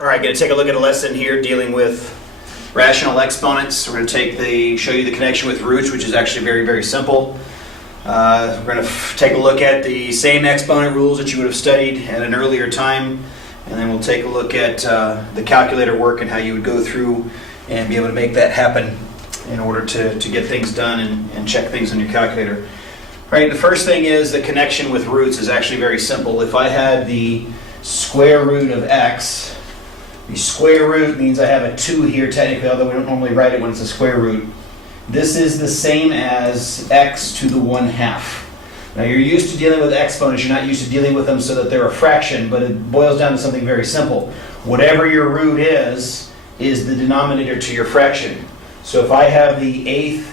All right, going to take a look at a lesson here dealing with rational exponents. We're going to show you the connection with roots, which is actually very, very simple. We're going to take a look at the same exponent rules that you would have studied at an earlier time, and then we'll take a look at the calculator work and how you would go through and be able to make that happen in order to get things done and check things on your calculator. Right, the first thing is the connection with roots is actually very simple. If I had the square root of x, the square root means I have a 2 here technically, although we don't normally write it when it's a square root. This is the same as x to the 1/2. Now you're used to dealing with exponents, you're not used to dealing with them so that they're a fraction, but it boils down to something very simple. Whatever your root is the denominator to your fraction. So if I have the 8th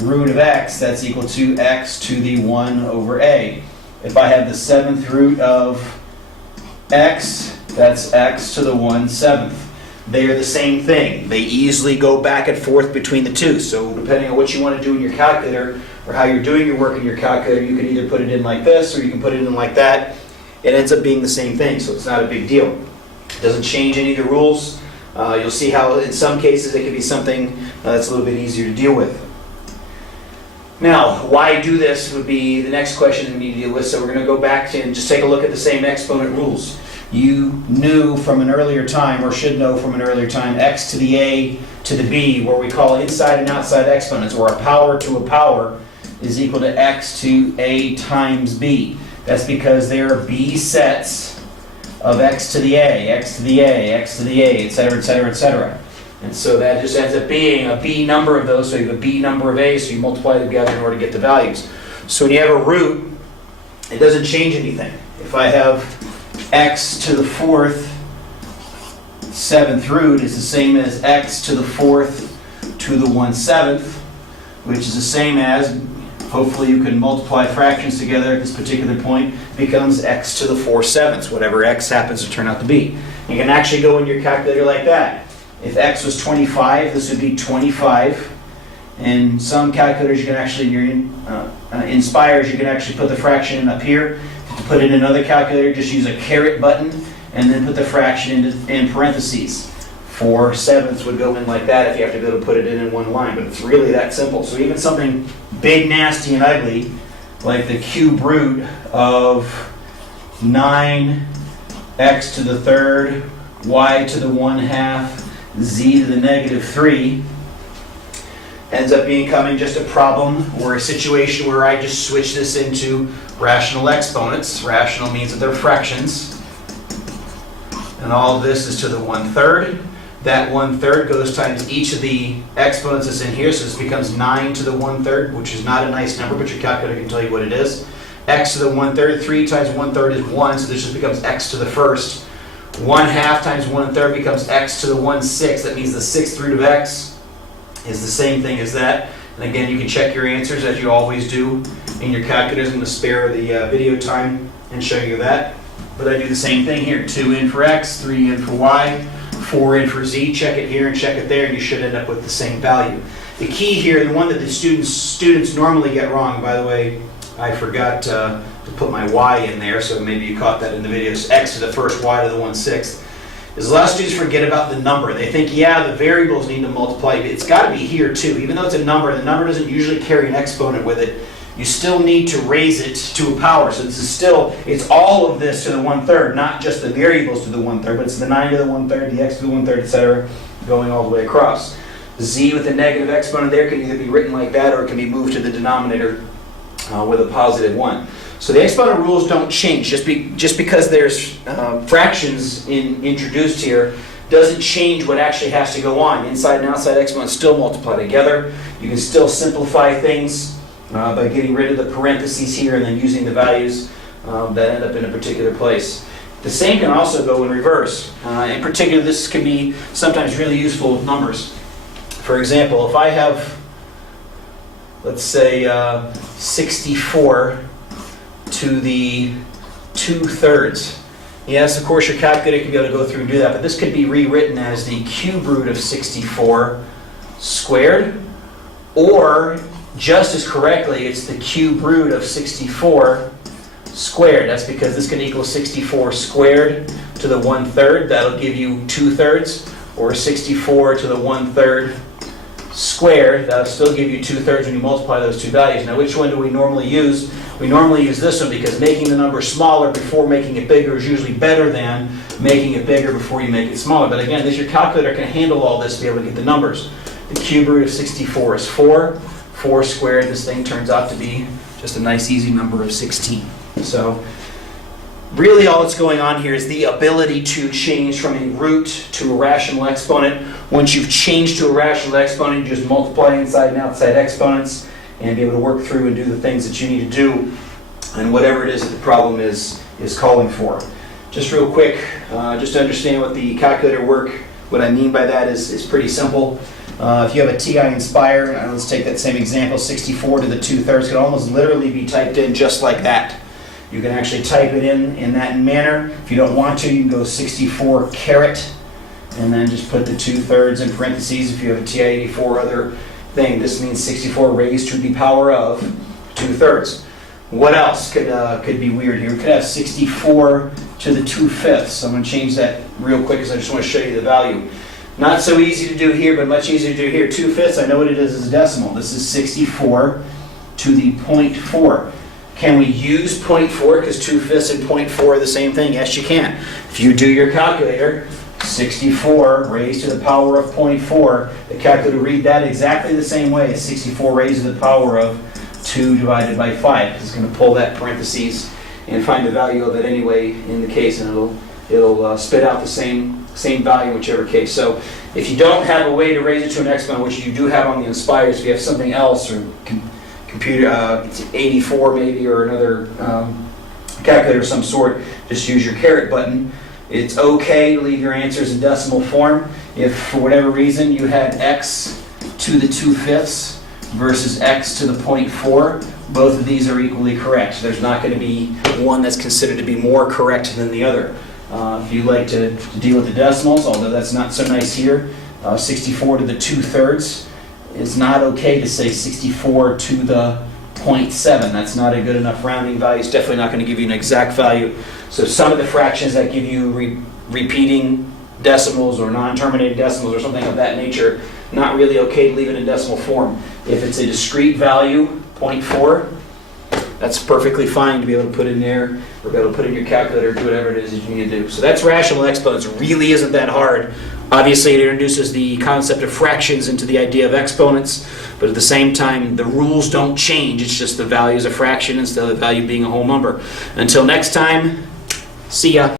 root of x, that's equal to x to the 1/a. If I have the 7th root of x, that's x to the 1/7. They are the same thing. They easily go back and forth between the two. So depending on what you want to do in your calculator or how you're doing your work in your calculator, you can either put it in like this or you can put it in like that. It ends up being the same thing, so it's not a big deal. It doesn't change any of the rules. You'll see how in some cases it can be something that's a little bit easier to deal with. Now, why do this would be the next question we need to deal with. So we're going to go back to and just take a look at the same exponent rules. You knew from an earlier time, or should know from an earlier time, x to the a to the b, where we call inside and outside exponents, or a power to a power is equal to x to a times b. That's because there are b sets of x to the a, x to the a, x to the a, etc., etc., etc. And so that just ends up being a b number of those, so you have a b number of a, so you multiply them together in order to get the values. So when you have a root, it doesn't change anything. If I have x to the 4th 7th root is the same as x to the 4th to the 1/7, which is the same as, hopefully you can multiply fractions together at this particular point, becomes x to the 4/7, whatever x happens to turn out to be. You can actually go in your calculator like that. If x was 25, this would be 25. And some calculators you can actually, in your Inspires, you can actually put the fraction in up here. To put it in another calculator, just use a caret button and then put the fraction in parentheses. 4/7 would go in like that if you have to be able to put it in one line, but it's really that simple. So even something big, nasty, and ugly, like the cube root of 9x to the 3rd, y to the 1/2, z to the -3, ends up becoming just a problem or a situation where I just switch this into rational exponents. Rational means that they're fractions. And all of this is to the 1/3. That 1/3 goes times each of the exponents that's in here, so this becomes 9 to the 1/3, which is not a nice number, but your calculator can tell you what it is. X to the 1/3, 3 times 1/3 is 1, so this just becomes x to the 1st. 1/2 times 1/3 becomes x to the 1/6. That means the 6th root of x is the same thing as that. And again, you can check your answers as you always do in your calculators. I'm going to spare the video time and show you that. But I do the same thing here. 2 in for x, 3 in for y, 4 in for z. Check it here and check it there, and you should end up with the same value. The key here, the one that the students normally get wrong, by the way, I forgot to put my y in there, so maybe you caught that in the videos. X to the 1st, y to the 1/6. Is a lot of students forget about the number. They think, yeah, the variables need to multiply. It's got to be here too. Even though it's a number, the number doesn't usually carry an exponent with it. You still need to raise it to a power. So this is still, it's all of this to the 1/3, not just the variables to the 1/3, but it's the 9 to the 1/3, the x to the 1/3, etc., going all the way across. Z with a negative exponent there can either be written like that or it can be moved to the denominator with a positive 1. So the exponent rules don't change. Just because there's fractions introduced here doesn't change what actually has to go on. Inside and outside exponents still multiply together. You can still simplify things by getting rid of the parentheses here and then using the values that end up in a particular place. The same can also go in reverse. In particular, this can be sometimes really useful with numbers. For example, if I have, let's say, 64 to the 2/3. Yes, of course your calculator can be able to go through and do that, but this could be rewritten as the cube root of 64 squared, or just as correctly, it's the cube root of 64 squared. That's because this can equal 64 squared to the 1/3. That'll give you 2/3. Or 64 to the 1/3 squared. That'll still give you 2/3 when you multiply those two values. Now, which one do we normally use? We normally use this one because making the number smaller before making it bigger is usually better than making it bigger before you make it smaller. But again, your calculator can handle all this to be able to get the numbers. The cube root of 64 is 4. 4 squared, this thing turns out to be just a nice easy number of 16. So really all that's going on here is the ability to change from a root to a rational exponent. Once you've changed to a rational exponent, you just multiply inside and outside exponents and be able to work through and do the things that you need to do and whatever it is that the problem is calling for. Just real quick, just to understand what the calculator work, what I mean by that is pretty simple. If you have a TI Inspire, let's take that same example, 64 to the 2/3 could almost literally be typed in just like that. You can actually type it in that manner. If you don't want to, you can go 64 caret and then just put the 2/3 in parentheses. If you have a TI-84 other thing, this means 64 raised to the power of 2/3. What else could be weird here? We could have 64 to the 2/5. So I'm going to change that real quick because I just want to show you the value. Not so easy to do here, but much easier to do here. 2/5, I know what it is as a decimal. This is 64 to the 0.4. Can we use 0.4 because 2/5 and 0.4 are the same thing? Yes, you can. If you do your calculator, 64 raised to the power of 0.4, the calculator will read that exactly the same way as 64 raised to the power of 2 divided by 5. It's going to pull that parentheses and find the value of it anyway in the case, and it'll spit out the same value in whichever case. So if you don't have a way to raise it to an exponent, which you do have on the Inspires, if you have something else, or computer 84 maybe, or another calculator of some sort, just use your caret button. It's okay to leave your answers in decimal form. If for whatever reason you had x to the 2/5 versus x to the 0.4, both of these are equally correct. There's not going to be one that's considered to be more correct than the other. If you like to deal with the decimals, although that's not so nice here, 64 to the 2/3 is not okay to say 64 to the 0.7. That's not a good enough rounding value. It's definitely not going to give you an exact value. So some of the fractions that give you repeating decimals or non-terminating decimals or something of that nature, not really okay to leave it in decimal form. If it's a discrete value, 0.4, that's perfectly fine to be able to put in there, or be able to put in your calculator, do whatever it is that you need to do. So that's rational exponents. It really isn't that hard. Obviously, it introduces the concept of fractions into the idea of exponents, but at the same time, the rules don't change. It's just the value is a fraction instead of the value being a whole number. Until next time, see ya.